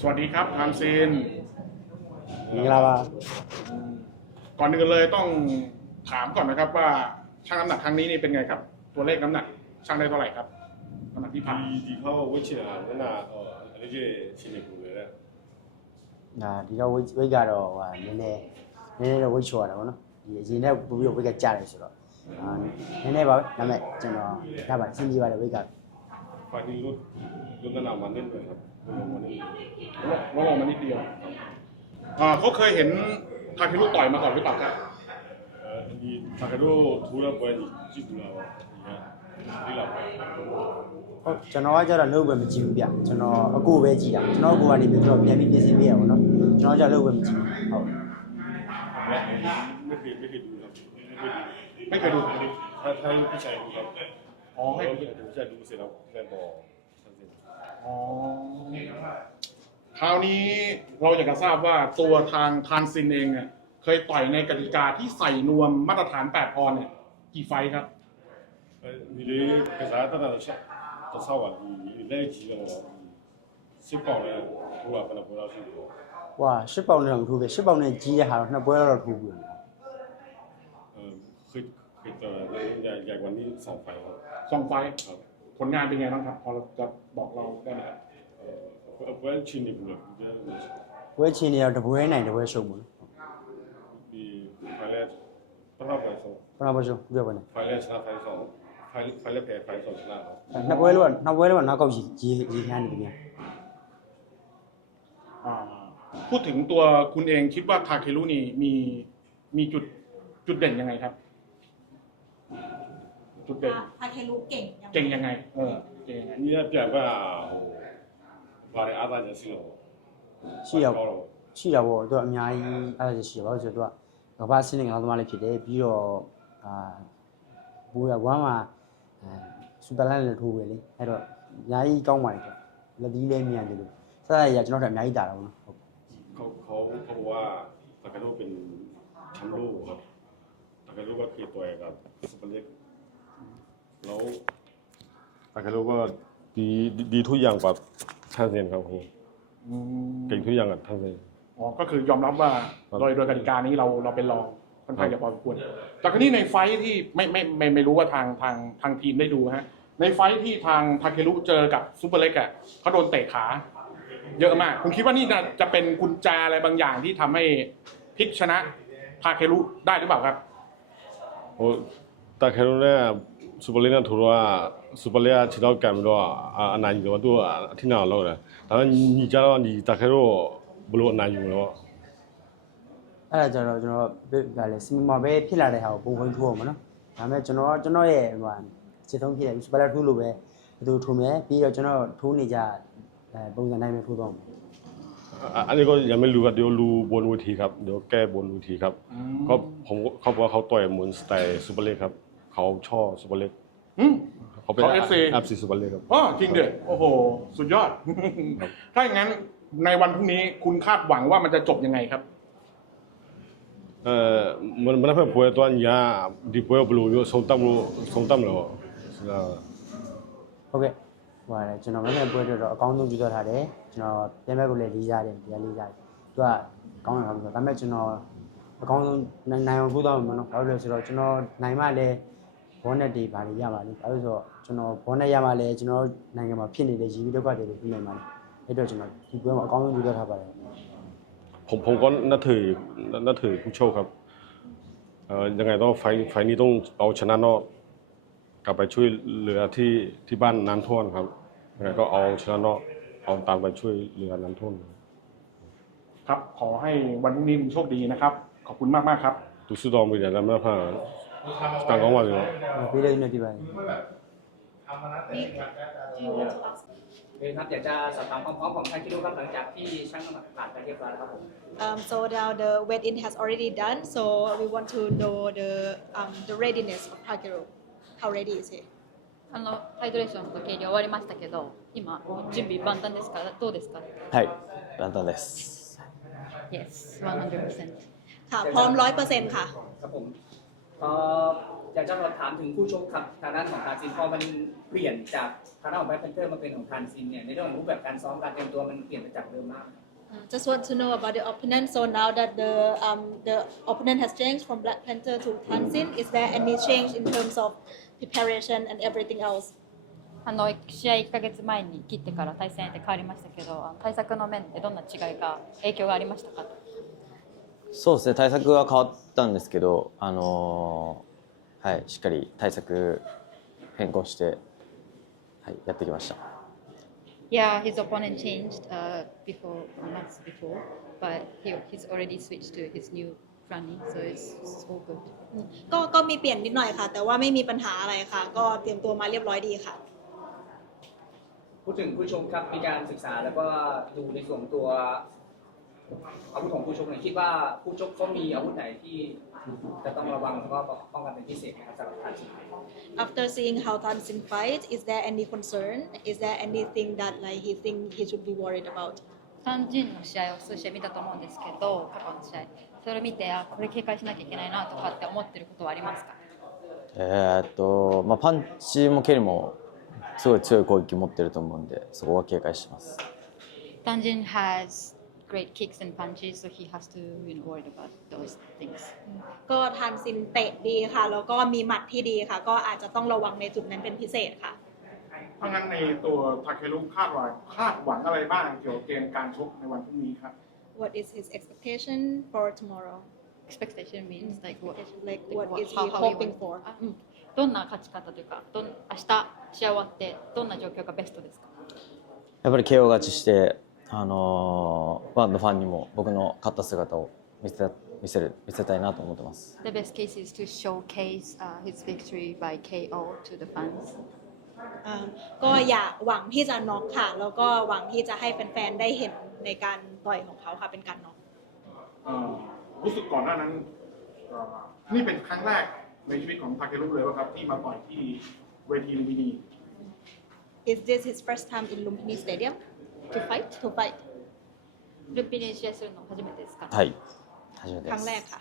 สวัสดีครับทามซีนมีอะไรบ้าก่อนอื่นเลยต้องถามก่อนนะครับว่าช่างน้ำหนักครั้งนี้นี่เป็นไงครับ ตัวเลขน้ำหนัก ช่างได้เท่าไหร่ครับน้ำหนักที่ผ่านดีเท่าวิชาเฉยนั่นแหละเออเรื่องที่ชินเลยนะดีเท่าวิ่งการอว่าเนเน่เนเน่เราวิชัวร์แลเนาะดีจริงเนี่ยปุ๊บอยู่วิ่งกระจาเลยสิดหรอเนเน่บอกทำไมจังเนาะถ้าแบบชินดีไปเลยวิ่งการไปที่รถรถนั่นเอามาเน้นเลยครับลงมานิดเดียวเขาเคยเห็นทาคิรุต่อยมาก่อนหรือเปล่าครับทาคิรุทูลไปจิตุลาဟုတ်ကျွန်တော်ကကြတော့လုပ်ပဲမကြည့်ဘူးဗျကျွန်တော်အကိုပဲကြည့်တာကျွန်တော်ကိုကနေပြီးတော့ပြန်ပြီးပြင်ဆင်ပေးရအောင်နော်ကျွန်တော်ကလုပ်ပဲမကြည့်ဘူးဟုတ်ဟုတ်ပဲမဖြစ်မဖြစ်ဘူးလားမကြည့်ဘူးဆက်ထားလို့ပြချင်ဘူးလားအော်ဟဲ့ဒီဆက်လုပ်စေတော့ဆက်ပေါ်ဆက်စေအော်คราวนี้เราอยากจะทราบว่าตัวทางทานซินเองเนี่ยเคยต่อยในกติกาที่ใส่นวมมาตรฐานแปอนเนี่ยกี่ไฟครับมีเกระษตัรกเชตัวสาวันนี้เล่จีโสิบปอนเนี่ยถูกว่าเป็นปรชิว่าสิบปอนเนี่ยถูกไหมสิบปอนเนี่ยจีหาหน้าบุ๋ยเราถูกเลยคือคือตัวใหญ่ใหญ่กว่านี้สองไฟสองไฟผลงานเป็นไงบ้างครับพอเราจะบอกเราได้ไหมครับအပွဲချင်းနေဘူးလားပွဲချင်းနေရတပွဲနိုင်တပွဲဆုံးဘူးလားဒီဖလက်ပရာပါဆုံးပရာပါဆုံးပြောပါနဲ့ဖလက်စနာဖိုင်ဆုံးဖလက်ဖလက်ပေဖိုင်ဆုံးစနာတော့နှစ်ပွဲလောက်နှစ်ပွဲလောက်နောက်ောက်ရေးရေးရန်နေပြီညာพูดถึงตัวคุณเองคิดว่าทาเคลุนี่มีมีจุดจุดเด่นยังไงครับ จุดเด่นทาเคลุเก่งเก่งยังไงเออเก่งนี่แปลว่าโอ้ဘာတွေအားသာချက်ရှိတော့ပေါ့ရှိရပေါ့ရှိတာပေါ့သူကအများကြီးအားသာချက်ရှိတယ်ဘာလို့လဲဆိုတော့သူကဘာဆင်းနေကောင်းသမားလေးဖြစ်တယ်ပြီးတော့အာဘိုးရဘွားမှာအဲစူပါလန်လည်းထိုးပဲလေအဲ့တော့အများကြီးကောင်းပါတယ်ကြာလက်ပြီးလဲမြန်တယ်လို့ဆက်ရရကျွန်တော်တို့အများကြီးတာတော့ဘူးနော်ဟုတ်ကောကောဘွားတကယ်တော့เป็นทําโลกครับတကယ်တော့ကိုယ်ပေါ်ကစပလက်လောတကယ်တော့ဒီဒီထိုးយ៉ាងပါท่าเซนครับผมเก่งทุกอย่างอ่ะท่าเซนอ๋อก็คือยอมรับว่าโดยโดยกติกานี้เราเราเป็นรองคนไทยจะพอสมควรแต่ก็นี่ในไฟที่ไม่ไม่ไม่ไม่รู้ว่าทางทางทางทีมได้ดูฮะในไฟที่ทางทาเครุเจอกับซูเปอร์เล็กอ่ะเขาโดนเตะขาเยอะมากคุณคิดว่านี่จะเป็นกุญแจอะไรบางอย่างที่ทําให้พิกชนะทาเครุได้หรือเปล่าครับโอ้ทาเครุเนี่ยซูเปอร์เลียร์ทัวร์ว่าซูเปอร์เลียร์ชิลล์กันมีว่าอันไหนอยู่ก็ตัวที่นั่นเราเลย แต่ว่านี่จ้าเราดีแต่แค่รู้บลูอันไหนอยู่เนาะอะไรจ้าเราจ้าเราแบบสมมติมาแบบพี่อะไรเหรอบุกคนทัวร์มาเนาะทำไมจ้าเราจ้นเราเอ๋วันชิดตรงที่อรซูเปอร์เลียร์ทัวร์รู้ดูทุวร์ไหมพี่เราจ้าเรทัวรนี่จะบุกยังไงไม่ทัวรงอันนี้ก็ยังไม่รู้ครับเดี๋ยวรู้บนวิธีครับเดี๋ยวแก้บนวิธีครับเขาผมเขาบอกว่าเขาต่อยมุนสไตล์ซูเปอร์เลกครับขาชอบสุรบเล็กเขาเป็นเอฟซีเอฟซีสุรบเล็กครับอ๋อจริงเด้อโอ้โหสุดยอดถ้าอย่างนั้นในวันพรุ่งนี้คุณคาดหวังว่ามันจะจบยังไงครับเออมันมันเพื่อพูดตัวนี้ยาดีเพื่อปรู้อยู่ส่งตั้มรู้ส่งตั้มรล้วโอเค ว่าจะนอนไม่ได้พูดจะรอกล้องดูจุดอะไรจะนอะเต็มไปกูเลยดีใจเลยดีใจตัวกล้องอะไก็แต่แม่จะนอะกล้องนานายของผู้ต้องมันเราเลยสิเราะในมาเลยบนเนีบาลียามาลีอาวุโจนโนเนยามาเลจนนั่งมาพิณีเลจีวิดกาเดลพิณีมาลีไอ้เ็ันโอที่เพื่อนมาเข้ามาดูด้วยคับผมผมก็นัดถือนัดถือผู้โชคครับ เออยังไงต้องไฟ ไฟนี้ต้องเอาชนะนาะกลับไปช่วยเหลือที่ที่บ้านน้ำท่วมครับยังไงก็เอาชนะนาะเอาตามไปช่วยเหลือน้ำท่วมครับขอให้วันนี้มีโชคดีนะครับ ขอบคุณมากมากครับดูสุดอมไปเดี๋ยวนั้นไม่พลาดตากล้องว่าอยู่ไปเลยหน่อยดีไหม Um, so now the wedding has already done. So we want to know the um, the readiness of Takeru. How ready is he? あのハイドレーションの計量終わりましたけど、今準備万端ですか？どうですか？はい、万端です。Yes, 100%. ค่ะ、พร้อม 100%ค่ะ。ครับผม。จะจะมาถามถึงผู้ชกครับทางด้านของทานซินพอมันเปลี่ยนจากทางด้านของแบ็คเพนเตอร์มาเป็นของทานซินเนี่ยในเรื่องรูปแบบการซ้อมการเตรียมตัวมันเปลี่ยนไปจากเดิมมาก Just want to know about the opponent. So now that the um, the opponent has changed from Black Panther to Tanzin, is there any change in terms of preparation and everything else? あの試合1か月前に切ってから対戦相手変わりましたけど対策の面でどんな違いか影響がありましたかそうですね対策は変わっったんですけど、あのーはい、しっかり対策変更して、はい、やってきました。Yeah, his opponent changed uh, before months before, but he he's already switched to his new granny, so it's so good. ก็ก็มีเปลี่ยนนิดหน่อยค่ะแต่ว่าไม่มีปัญหาอะไรค่ะก็เตรียมตัวมาเรียบร้อยดีค่ะพูดถึงผู้ชมครับมีการศึกษาแล้วก็ดูในส่วนตัวอาวุธของผู้ชกเนี่ยคิดว่าผู้ชกก็มีอาวุธไหนที่ก็ After seeing how Thompson fight is there any concern is there anything that like he think he should be worried about タンジンの試合を数試合見たと思うんですけど過去の試合それを見てあこれ警戒しなきゃいけないなとかって思ってることはありますかえっとまあパンチも蹴りもすごい強い攻撃持ってると思うんでそこは警戒しますタンジン has great kicks and punches so he has to be worried about those things ก็ทานซินเตะดีค่ะ แล้วก็มีหมัดที่ดีค่ะ ก็อาจจะต้องระวังในจุดนั้นเป็นพิเศษค่ะถ้างั้นในตัวทาเคลุคาดหวังคาดหวังอะไรบ้างเกี่ยวกับเกมการชกในวันพรุ่งนี้ครับ What is his expectation for tomorrow? Expectation means like what, like what, what is how, he how hoping he for? どんな勝ち方というか、どん明日試合終わってどんな状況がベストですか？やっぱり KO 勝ちして。あのファンのファンにも僕の勝った姿を見せ見せる見せたいなと思ってます。The best case is to showcase、h i s victory by KO to the fans. ก็อยากหวังที่จะน็อกค่ะ แล้วก็หวังที่จะให้แฟนๆ ได้เห็นในการต่อยของเขาค่ะ เป็นการน็อกรู้สึกก่อนหน้านั้นนี่เป็นครั้งแรกในชีวิตของทาเกลุเลยว่าครับที่มาต่อยที่เวทีลุมพินี Is this his first time in Lumpini Stadium? to fight to fight ルピネシアするの初めてですかはい初めてです考えか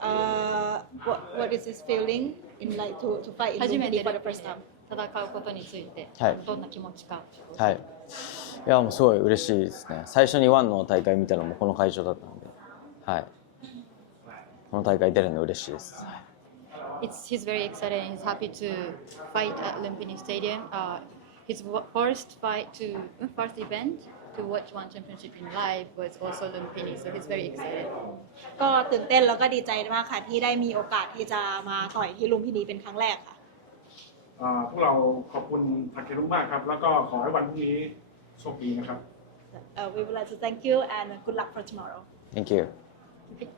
Uh, what what is this feeling in like to to fight in the for the first time? 戦うことについて、はい、どんな気持ちか。はい。いやもうすごい嬉しいですね。最初にワンの大会見たのもこの会場だったので、はい。この大会出るの嬉しいです。It's he's very excited. He's happy to fight at Lumpini Stadium.、Uh, his first fight to first event to watch one championship in live was also Lumpini so he's very excited ก็ตื่นเต้นแล้วก็ดีใจมากค่ะที่ได้มีโอกาสที่จะมาต่อยที่ลุมพินีเป็นครั้งแรกค่ะพวกเราขอบคุณทักเคลุมมากครับแล้วก็ขอให้วันพรุ่งนี้โชคดีนะครับ we would like to thank you and good luck for tomorrow. Thank you.